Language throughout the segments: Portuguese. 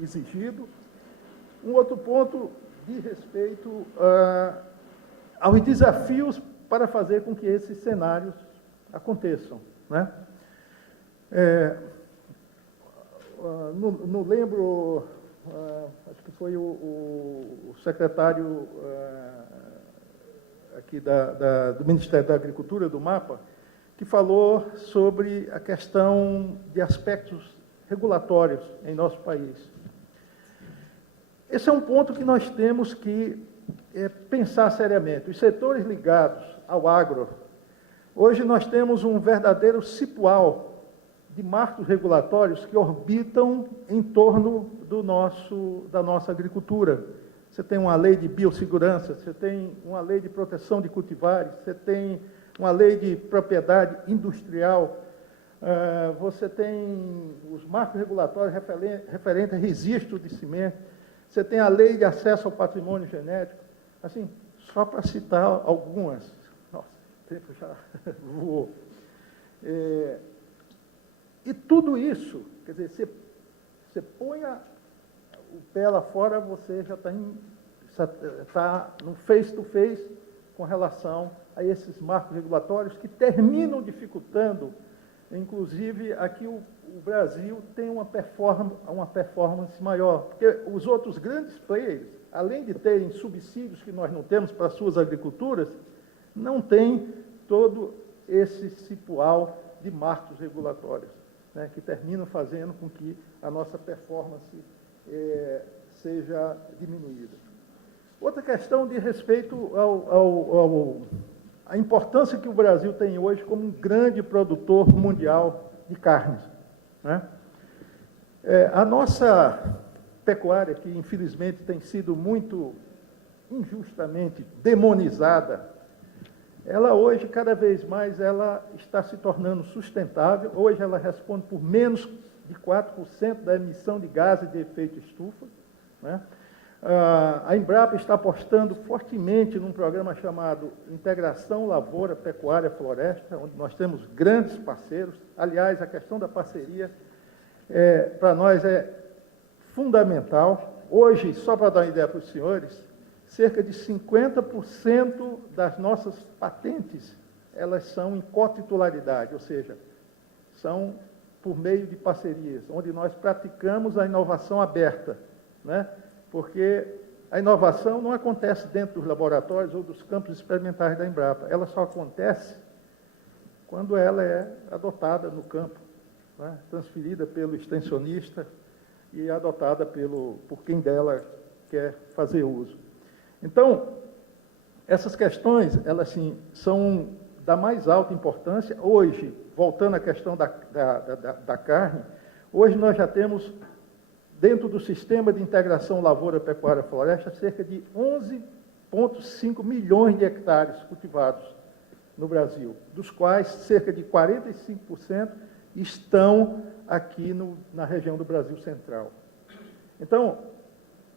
exigido. Um outro ponto diz respeito aos desafios para fazer com que esses cenários aconteçam, né? Não lembro, acho que foi o secretário aqui do Ministério da Agricultura, do MAPA, que falou sobre a questão de aspectos regulatórios em nosso país. Esse é um ponto que nós temos que pensar seriamente. Os setores ligados ao agro, hoje nós temos um verdadeiro cipoal de marcos regulatórios que orbitam em torno da nossa agricultura. Você tem uma lei de biossegurança, você tem uma lei de proteção de cultivares, você tem uma lei de propriedade industrial, você tem os marcos regulatórios referentes a registro de semente, você tem a lei de acesso ao patrimônio genético, assim, só para citar algumas. Nossa, o tempo já voou. E tudo isso, quer dizer, você põe o pé lá fora, você já está no face-to-face com relação a esses marcos regulatórios que terminam dificultando, inclusive aqui o Brasil tem uma performance maior, porque os outros grandes players, além de terem subsídios que nós não temos para suas agriculturas, não têm todo esse cipoal de marcos regulatórios, né, que terminam fazendo com que a nossa performance seja diminuída. Outra questão diz respeito à importância que o Brasil tem hoje como um grande produtor mundial de carnes, né? A nossa pecuária, que infelizmente tem sido muito injustamente demonizada, ela hoje, cada vez mais, ela está se tornando sustentável. Hoje ela responde por menos de 4% da emissão de gases de efeito estufa, né? A Embrapa está apostando fortemente num programa chamado Integração Lavoura, Pecuária, Floresta, onde nós temos grandes parceiros. Aliás, a questão da parceria, para nós, é fundamental. Hoje, só para dar uma ideia para os senhores, cerca de 50% das nossas patentes, elas são em cotitularidade, ou seja, são por meio de parcerias, onde nós praticamos a inovação aberta, né? Porque a inovação não acontece dentro dos laboratórios ou dos campos experimentais da Embrapa, ela só acontece quando ela é adotada no campo, né? Transferida pelo extensionista e adotada por quem dela quer fazer uso. Então, essas questões, elas sim, são da mais alta importância. Hoje, voltando à questão da carne, hoje nós já temos, dentro do sistema de integração lavoura, pecuária, floresta, cerca de 11,5 milhões de hectares cultivados no Brasil, dos quais cerca de 45% estão aqui na região do Brasil Central. Então,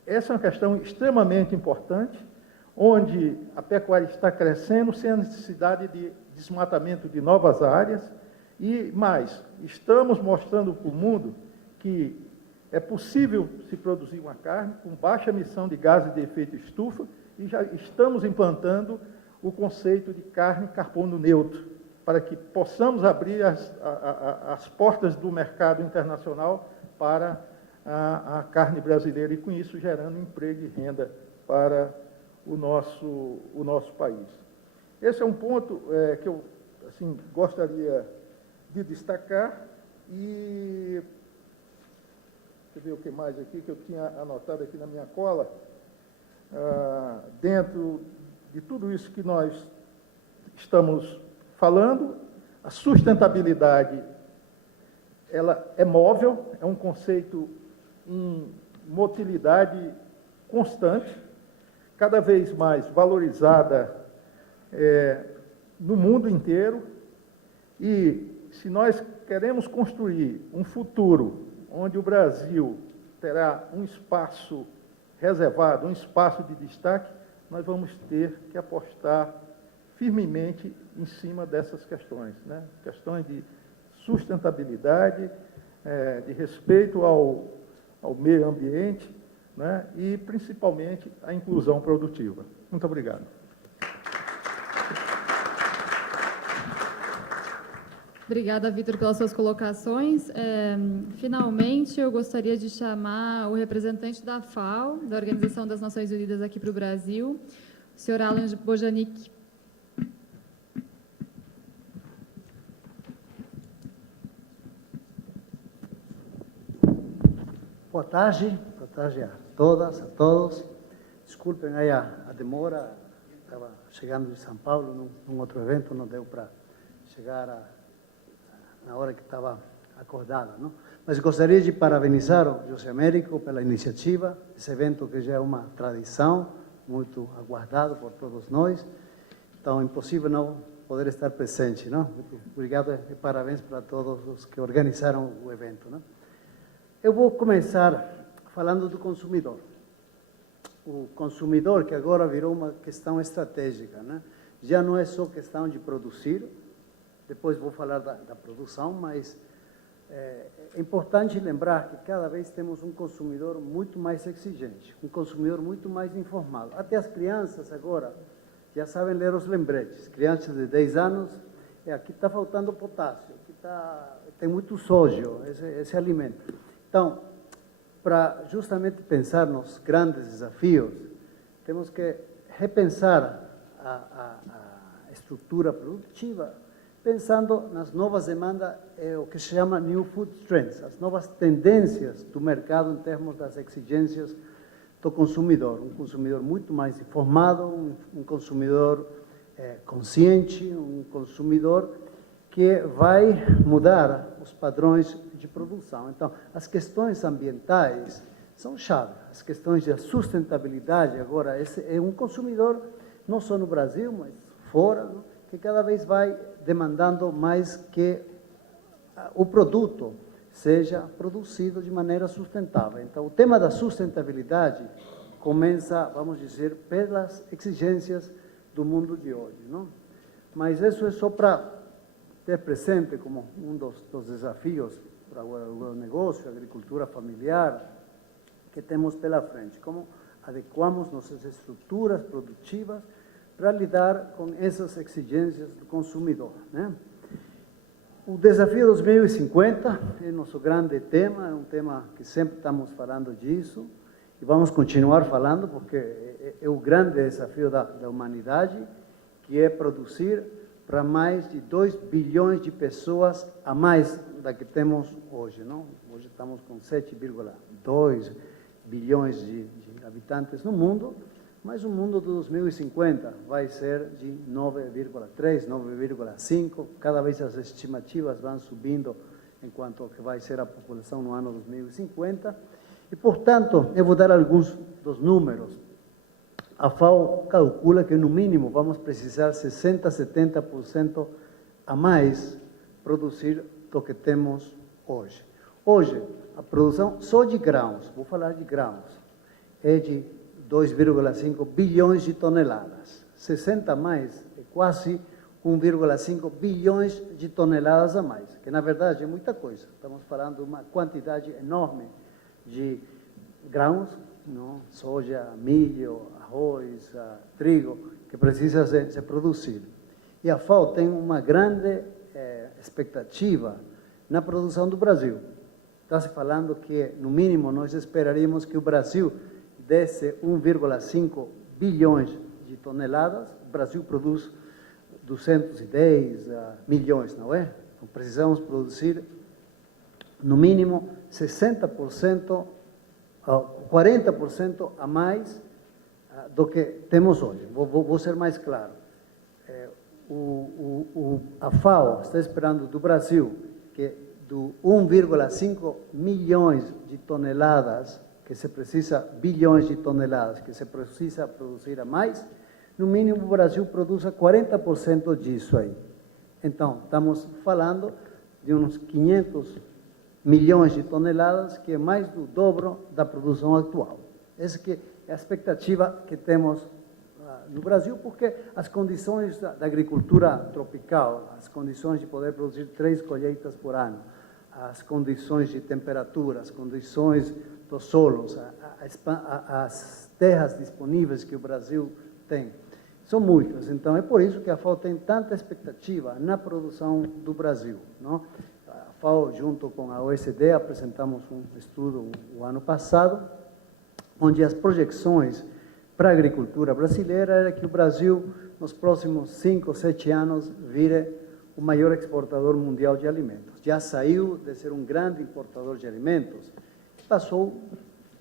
essa é uma questão extremamente importante, onde a pecuária está crescendo sem a necessidade de desmatamento de novas áreas e, mais, estamos mostrando para o mundo que é possível se produzir uma carne com baixa emissão de gases de efeito estufa e já estamos implantando o conceito de carne carbono neutro, para que possamos abrir as portas do mercado internacional para a carne brasileira e, com isso, gerando emprego e renda para o nosso país. Esse é um ponto que eu assim, gostaria de destacar e... Deixa eu ver o que mais aqui, que eu tinha anotado aqui na minha cola. Dentro de tudo isso que nós estamos falando, a sustentabilidade, ela é móvel, é um conceito em motilidade constante, cada vez mais valorizada no mundo inteiro, e se nós queremos construir um futuro onde o Brasil terá um espaço reservado, um espaço de destaque, nós vamos ter que apostar firmemente em cima dessas questões, né? Questões de sustentabilidade, de respeito ao meio ambiente, né, e, principalmente, à inclusão produtiva. Muito obrigado. Obrigada, Vitor, pelas suas colocações. Finalmente, eu gostaria de chamar o representante da FAO, da Organização das Nações Unidas aqui para o Brasil, o senhor Alan Bojanic. Boa tarde a todas, a todos. Desculpem aí a demora, estava chegando de São Paulo num outro evento, não deu para chegar na hora que estava acordada, não? Mas gostaria de parabenizar o José Américo pela iniciativa, esse evento que já é uma tradição, muito aguardado por todos nós, então é impossível não poder estar presente, não? Muito obrigado e parabéns para todos os que organizaram o evento, não? Eu vou começar falando do consumidor. O consumidor, que agora virou uma questão estratégica, né? Já não é só questão de produzir, depois vou falar da produção, mas é importante lembrar que cada vez temos um consumidor muito mais exigente, um consumidor muito mais informado. Até as crianças agora já sabem ler os lembretes. Crianças de 10 anos, aqui está faltando potássio, aqui tem muito sódio, esse alimento. Então, para justamente pensar nos grandes desafios, temos que repensar a estrutura produtiva, pensando nas novas demandas, o que se chama New Food Trends, as novas tendências do mercado em termos das exigências do consumidor. Um consumidor muito mais informado, um consumidor consciente, um consumidor que vai mudar os padrões de produção. Então, as questões ambientais são chave, as questões de sustentabilidade. Agora, esse é um consumidor, não só no Brasil, mas fora, não? Que cada vez vai demandando mais que o produto seja produzido de maneira sustentável. Então, o tema da sustentabilidade começa, vamos dizer, pelas exigências do mundo de hoje, não? Mas isso é só para ter presente como um dos desafios para o negócio, a agricultura familiar, que temos pela frente. Como adequamos nossas estruturas produtivas para lidar com essas exigências do consumidor, né? O desafio 2050 é nosso grande tema, é um tema que sempre estamos falando disso, e vamos continuar falando, porque é o grande desafio da humanidade, que é produzir para mais de 2 bilhões de pessoas a mais da que temos hoje, não? Hoje estamos com 7,2 bilhões de habitantes no mundo, mas o mundo de 2050 vai ser de 9,3, 9,5, cada vez as estimativas vão subindo enquanto que vai ser a população no ano 2050, e, portanto, eu vou dar alguns dos números. A FAO calcula que, no mínimo, vamos precisar 60%, 70% a mais produzir do que temos hoje. Hoje, a produção só de grãos, vou falar de grãos, é de 2,5 bilhões de toneladas. 60 a mais é quase 1,5 bilhões de toneladas a mais, que, na verdade, é muita coisa. Estamos falando de uma quantidade enorme de grãos, não? Soja, milho, arroz, trigo, que precisa ser produzido. E a FAO tem uma grande expectativa na produção do Brasil. Está se falando que, no mínimo, nós esperaríamos que o Brasil desse 1,5 bilhões de toneladas. O Brasil produz 210 milhões, não é? Então, precisamos produzir, no mínimo, 60%, 40% a mais do que temos hoje. Vou ser mais claro. A FAO está esperando do Brasil que do 1,5 milhões de toneladas que se precisa, bilhões de toneladas que se precisa produzir a mais, no mínimo o Brasil produza 40% disso aí. Então, estamos falando de uns 500 milhões de toneladas, que é mais do dobro da produção atual. Essa que é a expectativa que temos no Brasil, porque as condições da agricultura tropical, as condições de poder produzir 3 colheitas por ano, as condições de temperatura, as condições dos solos, as terras disponíveis que o Brasil tem. São muitas, então é por isso que a FAO tem tanta expectativa na produção do Brasil, não? A FAO, junto com a OECD, apresentamos um estudo o ano passado, onde as projeções para a agricultura brasileira era que o Brasil, nos próximos 5 ou 7 anos, vire o maior exportador mundial de alimentos. Já saiu de ser um grande importador de alimentos, passou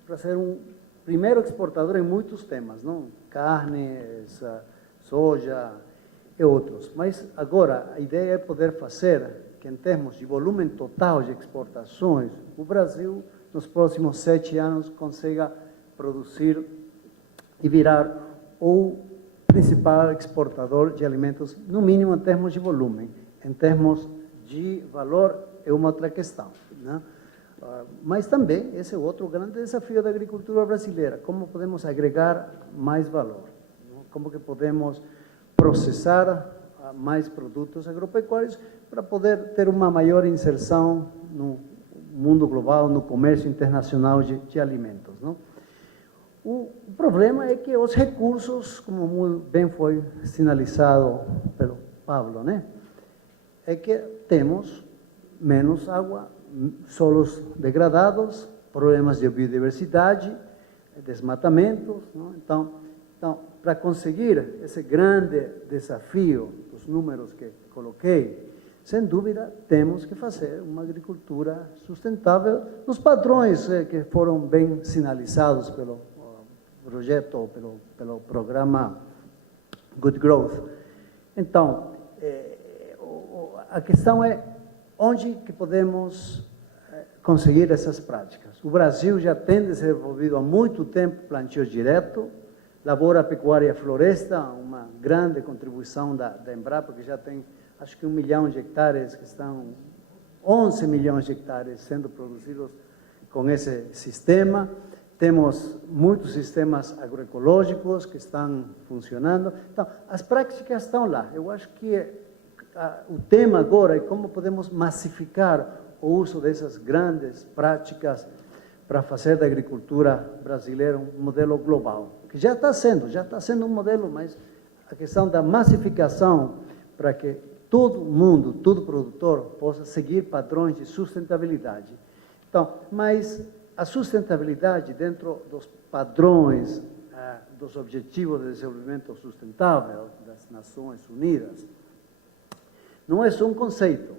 para ser um primeiro exportador em muitos temas, não? Carnes, soja e outros. Mas agora a ideia é poder fazer que, em termos de volume total de exportações, o Brasil, nos próximos 7 anos, consiga produzir e virar o principal exportador de alimentos, no mínimo em termos de volume. Em termos de valor, é uma outra questão, né? Mas também, esse é outro grande desafio da agricultura brasileira, como podemos agregar mais valor, não? Como que podemos processar mais produtos agropecuários para poder ter uma maior inserção no mundo global, no comércio internacional de alimentos, não? O problema é que os recursos, como muito bem foi sinalizado pelo Pablo, né? É que temos menos água, solos degradados, problemas de biodiversidade, desmatamentos, não? Então, para conseguir esse grande desafio dos números que coloquei, sem dúvida, temos que fazer uma agricultura sustentável nos padrões que foram bem sinalizados pelo projeto, ou pelo programa Good Growth. Então, a questão é onde que podemos conseguir essas práticas. O Brasil já tem desenvolvido há muito tempo plantio direto, lavoura, pecuária e floresta, uma grande contribuição da Embrapa, que já tem, acho que 1 milhão de hectares, que estão 11 milhões de hectares sendo produzidos com esse sistema. Temos muitos sistemas agroecológicos que estão funcionando. Então, as práticas estão lá. Eu acho que o tema agora é como podemos massificar o uso dessas grandes práticas para fazer da agricultura brasileira um modelo global, que já está sendo um modelo, mas a questão da massificação para que todo mundo, todo produtor possa seguir padrões de sustentabilidade. Então, mas a sustentabilidade dentro dos padrões dos Objetivos de Desenvolvimento Sustentável das Nações Unidas não é só um conceito,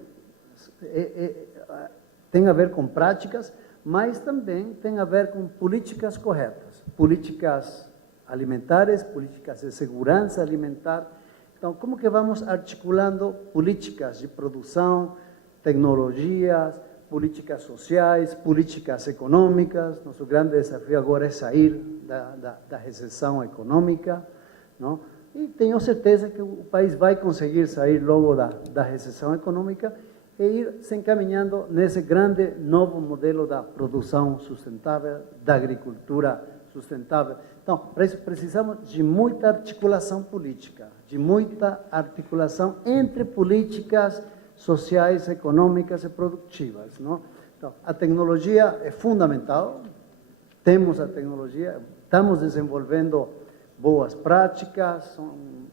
tem a ver com práticas, mas também tem a ver com políticas corretas, políticas alimentares, políticas de segurança alimentar. Então, como que vamos articulando políticas de produção, tecnologias, políticas sociais, políticas econômicas? Nosso grande desafio agora é sair da recessão econômica, não? E tenho certeza que o país vai conseguir sair logo da recessão econômica e ir se encaminhando nesse grande novo modelo da produção sustentável, da agricultura sustentável. Então, para isso precisamos de muita articulação política, de muita articulação entre políticas sociais, econômicas e produtivas, não? Então, a tecnologia é fundamental, temos a tecnologia, estamos desenvolvendo boas práticas,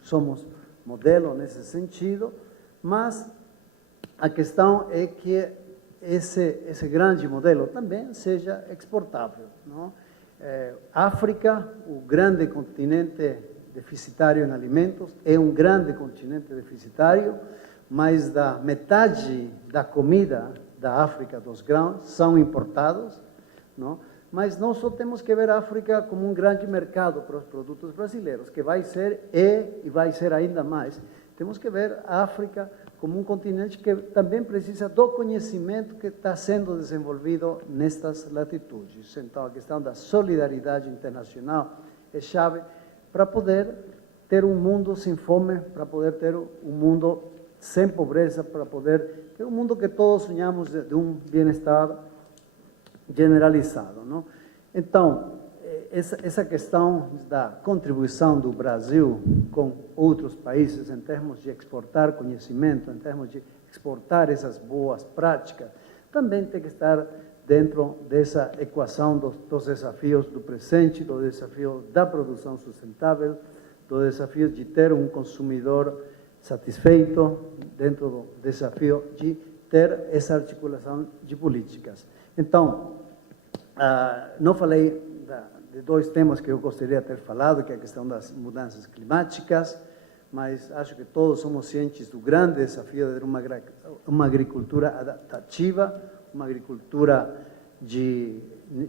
somos modelo nesse sentido, mas a questão é que esse grande modelo também seja exportável, não? África, o grande continente deficitário em alimentos, é um grande continente deficitário, mais da metade da comida da África, dos grãos, são importados, não? Mas nós só temos que ver a África como um grande mercado para os produtos brasileiros, que vai ser e vai ser ainda mais. Temos que ver a África como um continente que também precisa do conhecimento que está sendo desenvolvido nestas latitudes. Então, a questão da solidariedade internacional é chave para poder ter um mundo sem fome, para poder ter um mundo sem pobreza, para poder ter um mundo que todos sonhamos de um bem-estar generalizado, não? Então, essa questão da contribuição do Brasil com outros países em termos de exportar conhecimento, em termos de exportar essas boas práticas, também tem que estar dentro dessa equação dos desafios do presente, do desafio da produção sustentável, do desafio de ter um consumidor satisfeito, dentro do desafio de ter essa articulação de políticas. Então, não falei de dois temas que eu gostaria de ter falado, que é a questão das mudanças climáticas, mas acho que todos somos cientes do grande desafio de ter uma agricultura adaptativa, uma agricultura de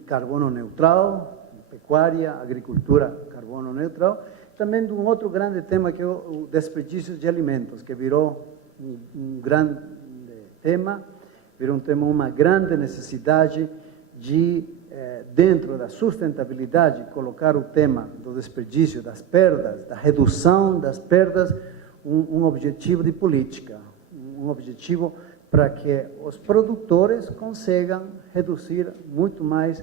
carbono neutral, pecuária, agricultura carbono neutral. Também de um outro grande tema que é o desperdício de alimentos, que virou um grande tema, virou um tema, uma grande necessidade de, dentro da sustentabilidade, colocar o tema do desperdício, das perdas, da redução das perdas, um objetivo de política, um objetivo para que os produtores consigam reduzir muito mais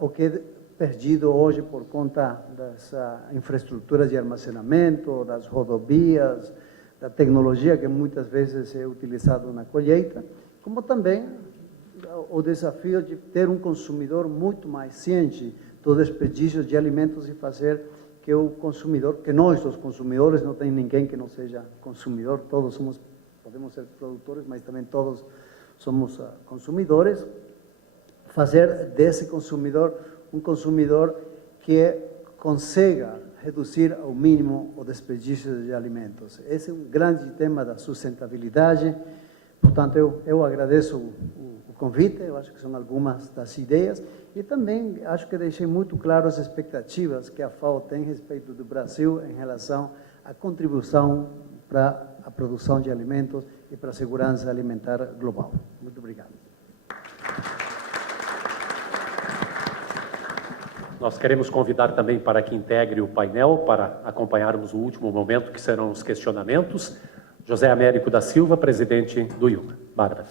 o que é perdido hoje por conta das infraestruturas de armazenamento, das rodovias, da tecnologia que muitas vezes é utilizada na colheita, como também o desafio de ter um consumidor muito mais ciente do desperdício de alimentos e fazer que o consumidor, que nós, os consumidores, não tem ninguém que não seja consumidor, todos podemos ser produtores, mas também todos somos consumidores, fazer desse consumidor um consumidor que consiga reduzir ao mínimo o desperdício de alimentos. Esse é um grande tema da sustentabilidade, portanto, eu agradeço o convite, eu acho que são algumas das ideias, e também acho que deixei muito claro as expectativas que a FAO tem a respeito do Brasil em relação à contribuição para a produção de alimentos e para a segurança alimentar global. Muito obrigado. Nós queremos convidar também para que integre o painel para acompanharmos o último momento, que serão os questionamentos. José Américo da Silva, presidente do IUMA. Bárbara.